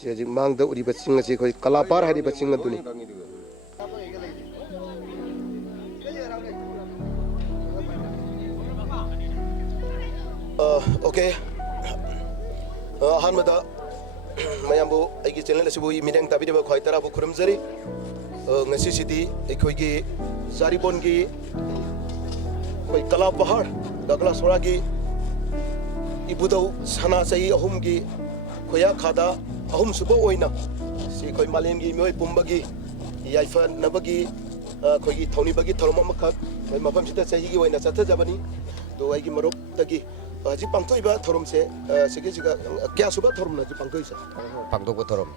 Jadi mang da uri bacing si koi kalapar hari bacing tu ni. Okay. Hanmada mayambu aigi channel asibu midang tabi de khoi tara bu khurum jari ngasi sidi ekhoi gi zaribon gi koi kala pahar dagla sora gi ibudau sana sai ahum gi khoya khada ahum subo oina si koi malen gi moi pumbagi yaifa nabagi khoi gi thoni bagi thorma makhak mafam sita sai gi oina chatha jabani to aigi marop tagi Haji pangtoi ba thorum se segi juga kya suba thorum na ji pangtoi sa pangtok ko thorum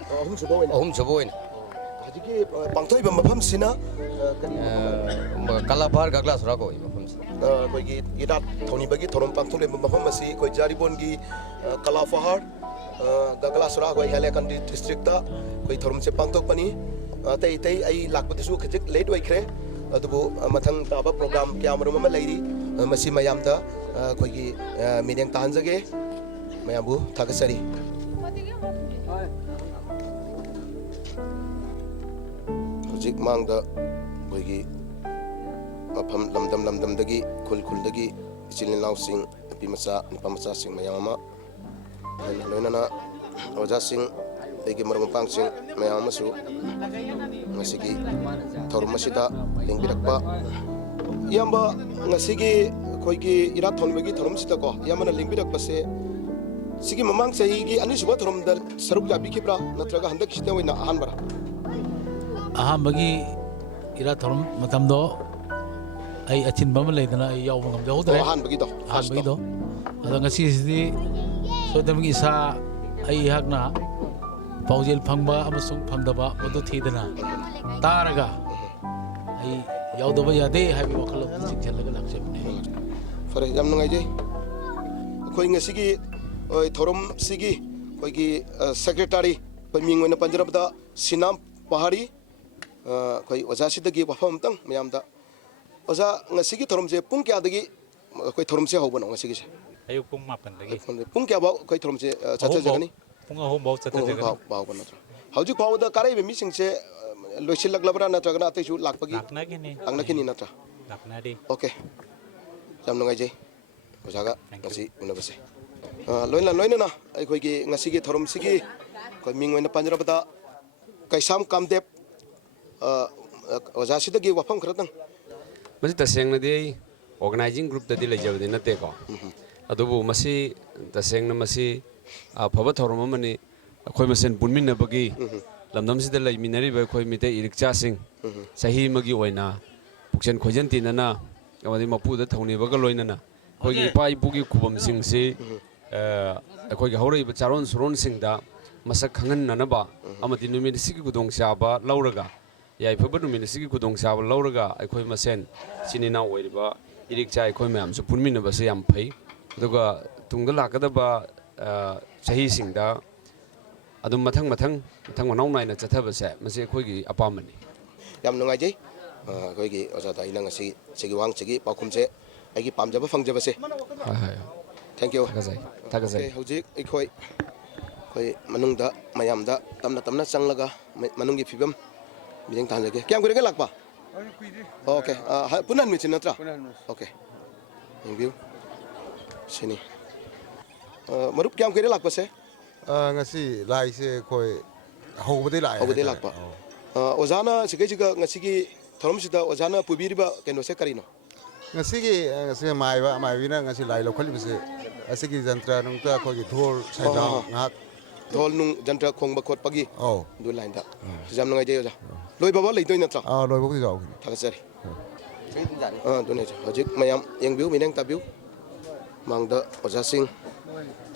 ahum subo ina haji ki pangtoi ba mafam sina kalapar gagla sura ko mafam koi gi idat thoni bagi thorum pangtoi le mafam masi koi jaribon gi kalafahar gagla sura koi hele kan district ta koi thorum se pangtok pani tai tai ai lakpati su khajik late wai khre adubu mathang taba program kya marum ma leiri masi mayam da koi midang tanjage mayambu thagasari hojik mangda koi mafam lamdam dagi khul dagi chilin law sing api macha nipa macha sing mayam ama loinana oja sing egi marum pang sing mayam masu ngasigi thorum masida lingbirakpa yamba ngasigi koigi irat thonbegi thorum sita ko yamana lingbirak pase sigi mamang sahi gi ani suba thorum dal saruk jabi kibra natraga handak sita wina ahan bara bagi irat thorum matam do ai achin bam leidana ai yaw ngam do dre ahan bagi do ada ngasi sidi sodam gi sa ai hakna paujel phangba amasung phangdaba odu thidana taraga ai yaudaba yade habi wakal sing chalaga lakjabne fare yam ngai je koi ngasigi oi thorum sigi koi gi secretary peming wena panjarab da sinam pahari koi oja sidagi wafam tang mayam da oja ngasigi thorum je pung kya dagi koi thorum se hobo ngasigi se ayuk pung mapan lagi pung kya ba koi thorum je chacha jagani pung ahom bau chacha jagani bau ba natra hauji paw da karai be mi sing se loisil laglabra natra gana ate ju lakpagi angna kini natra lakna di okay jam ngai je ojaga ngasi unabase loina na ai khoi gi ngasi gi thorum sigi koi ming wena panjara bata kaisam kamdep oja sidagi wafam khratang masi tasengna di organizing group da di lejabdi na te ko adubu masi tasengna masi phaba thorum amani khoi masen punmin na bagi lamdam sida laiminari ba khoi mite irikcha sing sahi magi oina puksen khojan tinana awadi mapu da thawni baga loinana khoi gi pai bugi khubam sing si khoi gi haurai ba charon suron sing da masak khangan nana ba amati numi sigi gudong saba lauraga yai phaba numi sigi gudong saba lauraga khoi masen sinina oiriba irikcha khoi mayam su punmin ba se yam phai aduga tungda lakada ba sahi sing da adum mathang manau naina chathabase mase khoi gi apamani yam ngai je khoi gi oja da ina ngasi sigi wang sigi pakhumse ai gi pamjaba fangjaba se thank you thagazai hojik khoi manung da mayam da tamna changlaga manung gi phibam mideng tan jage kyam kure ga lakpa okay punan mi chinatra okay thank you sini marup kyam kure lakpa se ngasi lai se koi hobade lakpa ozana siga ngasi gi thorum sida ozana pubiriba keno se karino ngasi mai bina ngasi lai lokhali bise asigi jantra nungta koi gi dhol saida ngat dhol nung jantra khongba khot pagi du line da jam ngai je oja loi baba lei toi natra loi bok jaw thagasari du ne hojik mayam yeng biu mineng tabiu mangda oja sing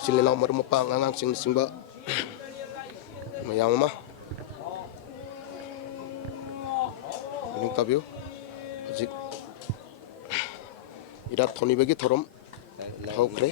silinaw marum pa ngang singba mayam ma mineng tabiu hojik idat thoni bagi thorum hokre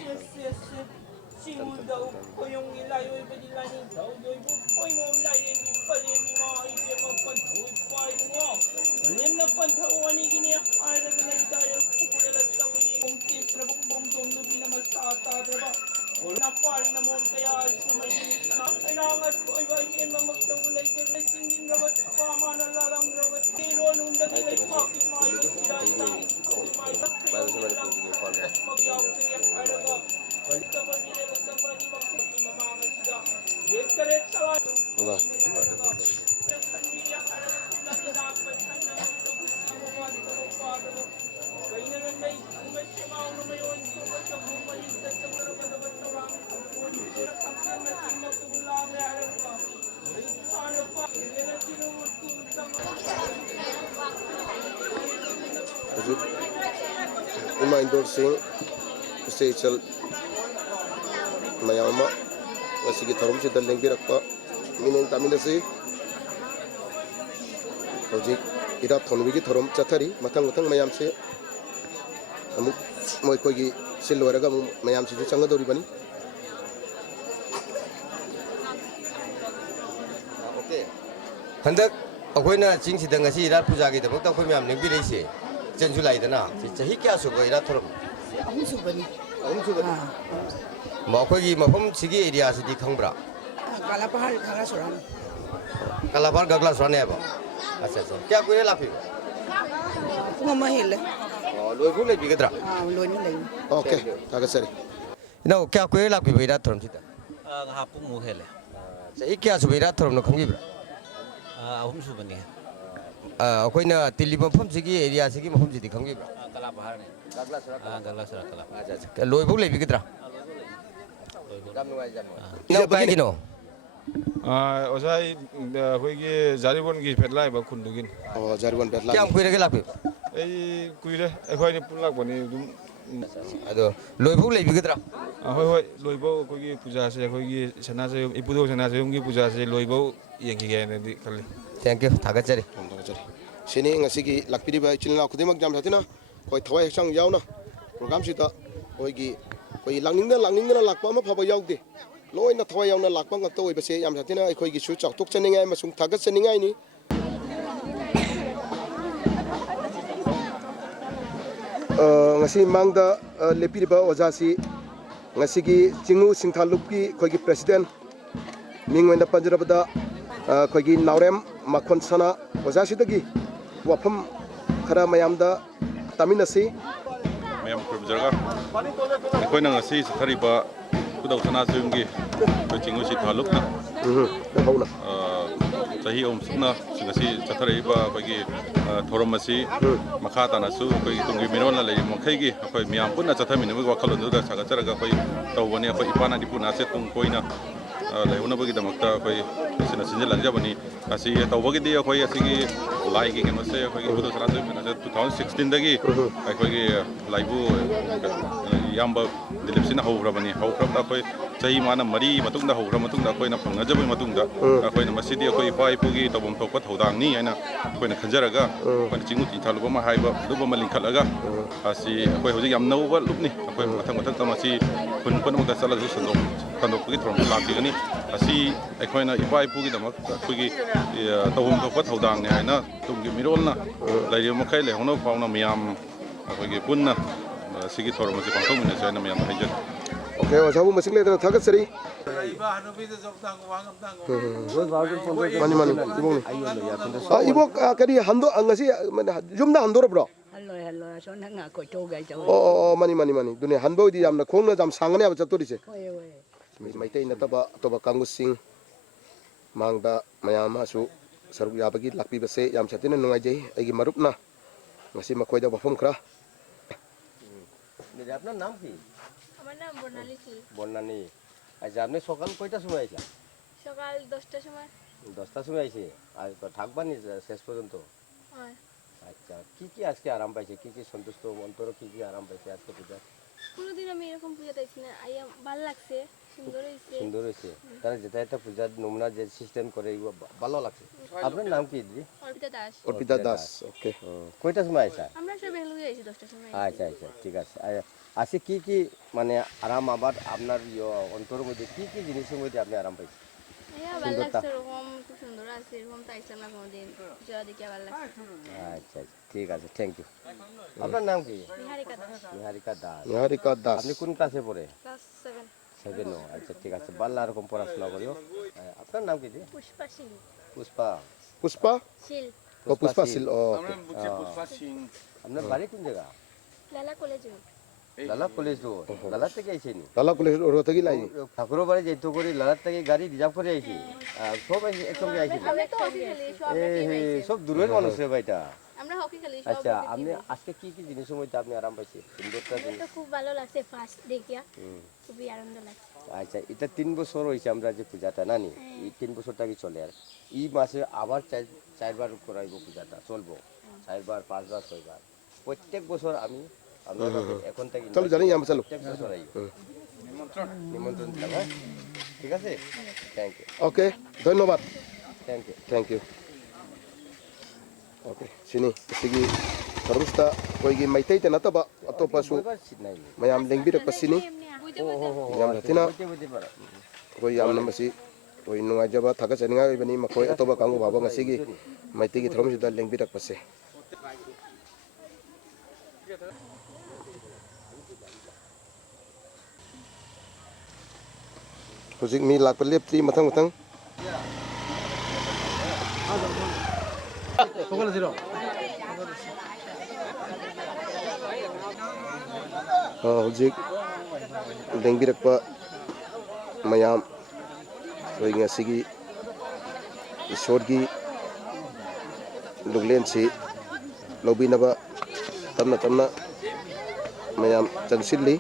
Hujud Ima Indor Singh Seychel Mayama Masigi Thorum Sida Lengbirakpa Mineng Tamilasi Hujik Irap Thonwigi Thorum Chathari Matang Mayam Se Amuk Moi Kogi Silwaraga Mayam Se Changadori Bani Handak akoina chingsi danga si irat puja gi dabok ta khoi myam nengbi reise chenju lai dana chahi kya su go irat thorom ma khoi gi mafam chigi area si di khangbra Kalapahar Kalasuran. kalabar gagla srane ba acha acha kya koi la phi Mama Hill. loi khu le bi gadra Loni. Okay, Tagasari. no kya koi la phi irat thorom chita Hapu muhele. chahi kya su irat thorom no khangi bra Ahum subani. akoina tili mafam chigi area chigi mafam chidi khangi bra Kala bahar ne. Gagla sura kala. acha acha loi bu le bi gadra ram nuai jan Ija no kai gi no 어사이 거기 자리본기 벨라이바 쿤두긴 Jariban Betla. kya koi re la phi 에이 구이레 에코이니 뿔락보니 좀 ado loi bu le bi gadra 호이 로이보 거기 부자세 거기 세나세 이부도 세나세 용기 부자세 로이보 얘기게는디 칼리 thank you thagachari Sini ngasigi lakpiriba chilna kudimak jam hatina koi thawai sang yauna program sita koi langning na lakpa ma phaba yaude loina thawai yauna lakpa ngap toi base yam hatina koi gi su chak tok chaningai masung thagat chaningai ni ngasi mangda lepiriba ojasi ngasigi chingu singthalupki koi gi president mingwenda panjarabada koi gi naurem makhon sana ojasi wafam khara mayamda taminasi mayam kurubjarga akoina ngasi sathariba kudau sana sunggi chingu si thalukna hauna chahi om sukna ngasi sathariba bagi thoramasi makha tanasu koi tungi mirona lei mokhaigi akoi miam punna chathami ni wakhalon da sagacharaga koi tawbani akoi ipana dipuna se tung koina leuna bagi damakta koi sina sinjal lanjabani asi tawbagi dia koi asigi lai gi kemase koi kudau sana se 2016 dagi koi laibu yamba dilipsina hawrabani hawrabda koi chahi mana mari matungda hawra matungda koina phangnajabai matungda koina masidi koi pai pugi tobom thokpa thodang ni aina koina khanjaraga koina chingu ti thaluba ma haiba duba ma linkhalaga asi koi hoji yam nauba lupni koi mathang mathang tamasi kun kun ma sala ju sandok tandok pugi throm lakigani asi koina ipai pugi damak pugi tobom thokpa thodang ni aina tumgi mirolna lai mokai le hono pauna miyam koi punna sigi thoromasi pangthong ni saina miyam haijat okay ojabu masing le thagasari mani ibong ibok kadi hando ngasi jumna handora bro Hello. So nang ako toga jaw. mani dune hanbo di jamna khongna jam sangane aba chatori se Oye. mai tai na taba toba kangus sing mangda mayama su saruk yabagi lakpi base yam chatina nungai jai agi marupna ngasi makoida bafum khra मेरे अपना नाम की আমার নাম বর্ণালী ছিল বন্নানি আচ্ছা আপনি সকাল কয়টা সময় আইছা সকাল 10টার সময় 10টার সময় আইছে আর তো থাকবানি শেষ পর্যন্ত হয় আচ্ছা কি আজকে আরাম পাইছে কি সন্তুষ্ট অন্তর কি আরাম পাইছে আজকে পূজা কোনোদিন আমি এরকম পূজা দেখছি না আইয়া ভালো লাগছে সুন্দর হয়েছে তারা যেটা একটা পূজার নমুনা যে সিস্টেম করে এগুলো ভালো লাগছে আপনার নাম কি দিদি অর্পিতা দাস okay কয়টা সময় আইছা আমরা সব বেঙ্গলুরু আইছি 10টার সময় আচ্ছা ঠিক আছে আজকে কি মানে আরাম আবার আপনার অন্তরের মধ্যে কি জিনিসের মধ্যে আপনি আরাম পাইছেন আইয়া ভালো লাগছে এরকম খুব সুন্দর আছে এরকম তাইছিলাম না কোনোদিন পূজা দেখে ভালো লাগছে আচ্ছা ঠিক আছে থ্যাংক ইউ আপনার নাম কি নিহারিকা দাস নিহারিকা দাস Niharika Das আপনি কোন ক্লাসে পড়ে ক্লাস 7 7 नो अच्छा ठीक है बाल्लार को पढ़ाशोना करियो आपका नाम क्या है पुष्पा सिंह पुष्पा पुष्पा सिल पुष्पा सिल हमने बारी कौन जगह लाला कॉलेज में लाला कॉलेज रो लाला तक ऐसे नहीं लाला कॉलेज रो तगी लाई ठाकुर बारी जेतो करी लाला तक गाड़ी रिजर्व करे ऐसी सब एक संगे ऐसी আমরা তো হকি খেলি সব আমরা টিম ए सब दूर মানুষ রে ভাইটা আমরা হকি খেলি সব আচ্ছা আপনি আজকে কি জিনিসের মধ্যে আপনি আরাম পাইছে সুন্দরটা আমার তো খুব ভালো লাগছে ফার্স্ট দেখিয়া খুবই আনন্দ লাগছে আচ্ছা এটা 3 বছর হইছে আমরা যে পূজাটা নানি এই 3 বছরটা কি চলে আর এই মাসে আবার চারবার করাইব পূজাটা চলবো 4বার 5বার 6বার প্রত্যেক বছর আমি আমরা এখন থেকে চলো জানি আমরা চলো প্রত্যেক বছর আইব নিমন্ত্রণ দিলাম ঠিক আছে থ্যাংক ইউ ওকে ধন্যবাদ থ্যাংক ইউ ओके सिनी सिगी फरुस्ता कोई मैतै ते नतबा अतोपसु मयाम लेंबिरक पसिनी याम थिना कोई याम नमसी कोई नुआजबा थागा चनिंगा बनी मखोय अतोबा कांगो बाबा ngasiगी मैतै की थरम सिदा लेंबिरक पसे हुजिक मी लाक लेप्त्री मथंग मथंग हौजिक लेंबिरक्पा मयाम कोई ngasiगी ईश्वरगी लुगलेन से लौबीनबा तमना तमना मयाम चंसिल्ली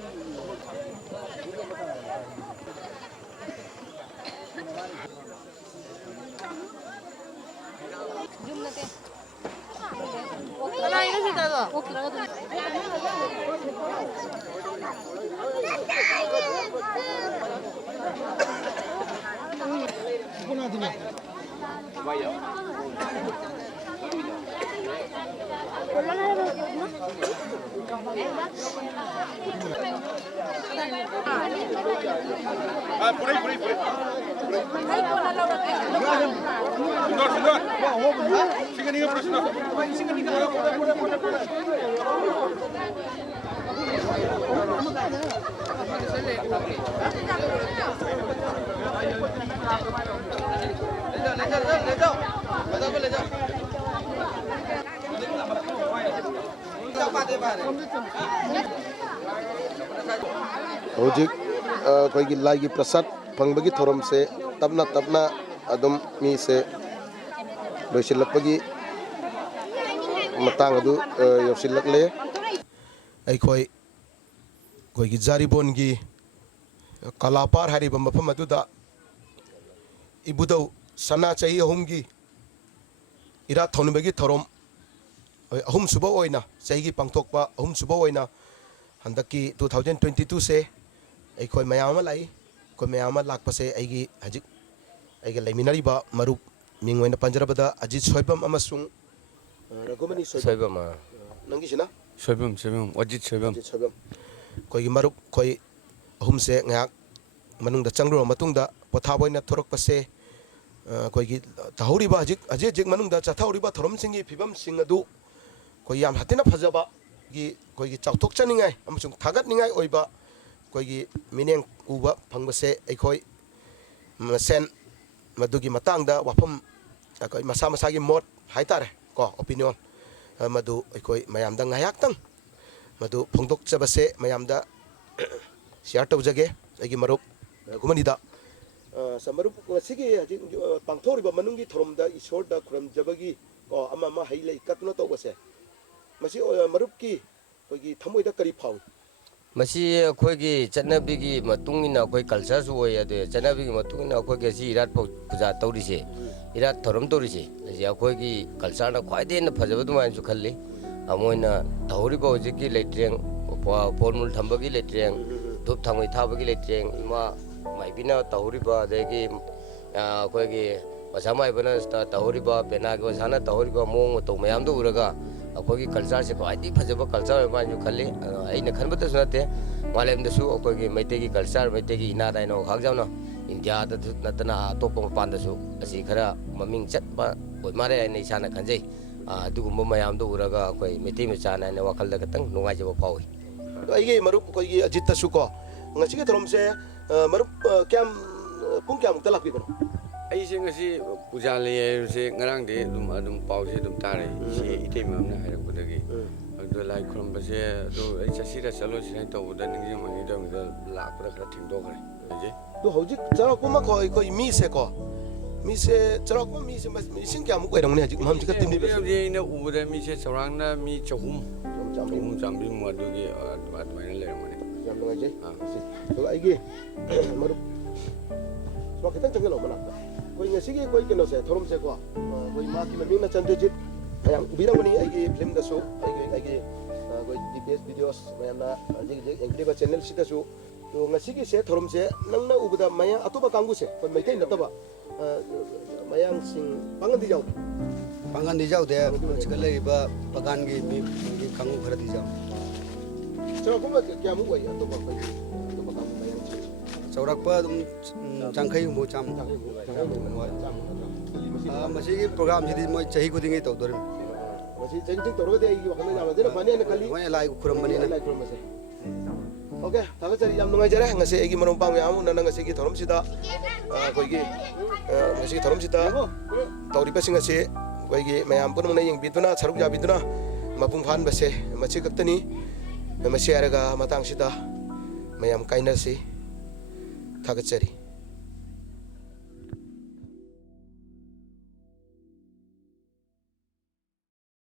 हौजिक कोई लाइगी प्रसाद फंगबगी थोरम से तबना तबना अदम मी से लोसिलपगी मतंग अदु योसिलकले अखोय कोई जारीबोन की कलापार हरिब मफम अदुदा इबुदौ सना चही अहुमगी इरा थोनबगी थोरम अहुम सुबह ओइना चही पांगथोकपा अहुम सुबह ओइना हंदकी 2022 से अखोय मयाम लाई कोई मयाम लाकपसे अगी हजिक अगी लेमिनरीबा मरुप मिंग ओइना पंजरबदा अजित सोयबम अमसुंग रघुमनी सोयबम नंगिसिना सोयबम अजित सोयबम कोई मरुप कोई अहुम से ngak manungda changro matungda pothaboina thorokpase कोई तहौरीबा हजिक मनुंगदा चथौरीबा थोरम सिंगी फिबम सिंग अदु कोई याम हतेना फजबा की कोई चाउथोक चनिंगाय अमसुंग थागतनिंगाय ओइबा कोई मिनेंग उबा फंगबसे अखोय सेन मदुगी मतंगदा वाफम कोई मसा मसागी मोट हाइतारे को ओपिनियन मदु अखोय मयामदा ngayaktang मदु फोंदोक चबसे मयामदा शेयर तौजगे अगी मरुप गुमनिदा समरुप ngasiगी hajik pangthoriba manungi thoromda isorda khuramjabagi ko ama ma haile ikatno tobase masi marup ki koigi thamoida kari phau मसी अखोगी चन्नबीगी मतुंगिना कोई कल्चर सु होय दे चन्नबीगी मतुंगिना अखोगे सी इरात पूजा तौरिसे इरात थरम तौरिसे जे अखोगी कल्चर ना ख्वाइदे न फजबदु मान सु खल्ले अमोइना तौरिबो जिकी लेट्रेंग पोलमुल थंबगी लेट्रेंग धूप थांगै थाबगी लेट्रेंग इमा माइबिना तौरिबा देगी अखोगी मसामाइबना तौरिबा पेनागे साना तौरिबा मोंग तो मयाम दो उरगा अखोगी कल्चर से ख्वाइदे फजब कल्चर मान सु खल्ले अइना खनबत सुनते मालेमदसु अखोगी मैतेगी कल्चर मैतेगी इना दाइनो खागजावना इंडिया दा नतना तोप मपानदसु असि खरा ममिंग चटबा ओइमारे आइना इसाना खंजै अदुगुम मयाम दो उरगा अखोई मैते मचाना ने वाखल दा खतंग नुगाइजबा फावि अइगे मरुप कोई अजित तसु को ngasiga thoromse Marup kiam pung kiam telak di kono. ꯑꯩꯁꯦ ꯉꯁꯤ ꯄꯨꯖꯥ ꯂꯩ ꯍꯥꯏꯕꯁꯦ ꯉꯔꯥꯡꯗꯤ ꯑꯗꯨꯝ ꯄꯥꯎꯁꯦ ꯑꯗꯨꯝ ꯇꯥꯔꯦ ꯏꯆꯦ ꯏꯇꯩꯃꯝꯅ ꯍꯥꯏꯔꯛꯄꯗꯒꯤ ꯑꯗꯨ ꯂꯥꯏ ꯈꯨꯔꯨꯝꯕꯁꯦ ꯑꯗꯨ ꯑꯩ ꯆꯠꯁꯤꯔ ꯆꯠꯂꯣꯏꯁꯤꯔ ꯍꯥꯏꯅ ꯇꯧꯕꯗ ꯅꯤꯡꯁꯤꯡꯃꯟꯈꯤꯗꯕꯗ ꯂꯥꯛꯄꯗ ꯈꯔ ꯊꯦꯡꯗꯣꯛꯈ꯭ꯔꯦ ꯑꯩꯁꯦ 또 hojik 자라고마 거의 미세 거 미세 자라고 미세 미신 게 아무 거이랑 아직 마음지 같은 데 ꯍꯧꯖꯤꯛ ꯑꯩꯅ ꯎꯕꯗ ꯃꯤꯁꯦ ꯆꯥꯎꯔꯥꯛꯅ ꯃꯤ ꯆꯍꯨꯝ ꯆꯥꯝꯃꯔꯤꯃꯨꯛ ꯑꯗꯨꯒꯤ ꯑꯗꯨꯃꯥꯏꯅ ꯂꯩꯔꯝꯒꯅꯤ ꯌꯥꯝ ꯅꯨꯡꯉꯥꯏꯖꯩ ꯑꯗꯨꯒ ꯑꯩꯒꯤ ꯃꯔꯨꯞ ꯁꯨꯃꯥꯏ ꯈꯤꯇꯪ ꯆꯪꯁꯤꯜꯂꯛꯑꯣ ꯃꯅꯥꯛꯇ ꯑꯩꯈꯣꯏ ꯉꯁꯤꯒꯤ ꯑꯩꯈꯣꯏ ꯀꯩꯅꯣꯁꯦ ꯊꯧꯔꯝꯁꯦꯀꯣ ꯑꯩꯈꯣꯏ ꯃꯍꯥꯛꯀꯤ ꯃꯃꯤꯡꯅ ꯆꯟꯗ꯭ꯔꯖꯤꯠ ꯃꯌꯥꯝ ꯎꯕꯤꯔꯝꯒꯅꯤ ꯑꯩꯒꯤ ꯐꯤꯂꯝꯗꯁꯨ ꯑꯩꯈꯣꯏ ꯗꯤꯕꯦꯁ ꯚꯤꯗꯤꯑꯣꯁ ꯃꯌꯥꯝꯅ ꯍꯧꯖꯤꯛ ꯍꯧꯖꯤꯛ ꯌꯦꯡꯕꯤꯔꯤꯕ ꯆꯦꯅꯦꯜꯁꯤꯗꯁꯨ ꯉꯁꯤꯒꯤꯁꯦ ꯊꯧꯔꯝꯁꯦ ꯅꯪꯅ ꯎꯕꯗ ꯃꯌꯥꯝ ꯑꯇꯣꯞꯄ ꯀꯥꯡꯕꯨꯁꯦ ꯑꯩꯈꯣꯏ ꯃꯩꯇꯩ ꯅꯠꯇꯕ ꯃꯌꯥꯡꯁꯤꯡ ꯄꯥꯡꯒꯟꯗꯤ ꯌꯥꯎꯗꯦ ꯄꯥꯡꯒꯟꯗꯤ ꯌꯥꯎꯗꯦ ꯁꯤꯗ ꯂꯩꯔꯤꯕ ꯄꯥꯡꯒꯟꯒꯤ ꯃꯤ ꯀꯥꯡꯕꯨ ꯈꯔꯗꯤ ꯌꯥꯎꯏ ꯆꯥꯎꯔꯥꯛꯄ ꯀꯌꯥꯃꯨꯛ ꯑꯣꯏ ꯑꯇꯣꯞꯄ ꯑꯩꯈꯣꯏꯒꯤ ꯑꯇꯣꯞꯄ ꯀꯥꯡꯕꯨ ꯃꯌꯥꯡꯁꯤꯡ ꯆꯥꯎꯔꯥꯛꯄ ꯑꯗꯨꯝ ꯌꯥꯡꯈꯩꯒꯨꯝꯕ ꯆꯥꯝꯃ ꯃꯁꯤꯒꯤ ꯄ꯭ꯔꯣꯒ꯭ꯔꯥꯝꯁꯤꯗꯤ ꯃꯣꯏ ꯆꯍꯤ ꯈꯨꯗꯤꯡꯒꯤ ꯇꯧꯗꯣꯔꯤꯕꯅꯤ ꯃꯁꯤ ꯆꯍꯤ ꯈꯨꯗꯤꯡ ꯇꯧꯔꯒꯗꯤ ꯑꯩꯒꯤ ꯋꯥꯈꯜꯗ ꯌꯥꯝꯅ ꯐꯅꯦꯅ ꯈꯜꯂꯤ ꯃꯣꯏꯅ ꯂꯥꯏ ꯈꯨꯔꯨꯝꯕꯅꯤꯅ ꯂꯥꯏ ꯈꯨꯔꯨꯝꯕꯁꯦ 오케이 다같이 얌 농아이자래 ngasi egi marom pang yamu nana ngasi gi thorom sida koigi ngasi thorom sida tawri pa singasi koigi mayam pun mena yeng biduna saruk ja biduna mapung phan base machi kaktani masi araga matang sida mayam kainasi thagachari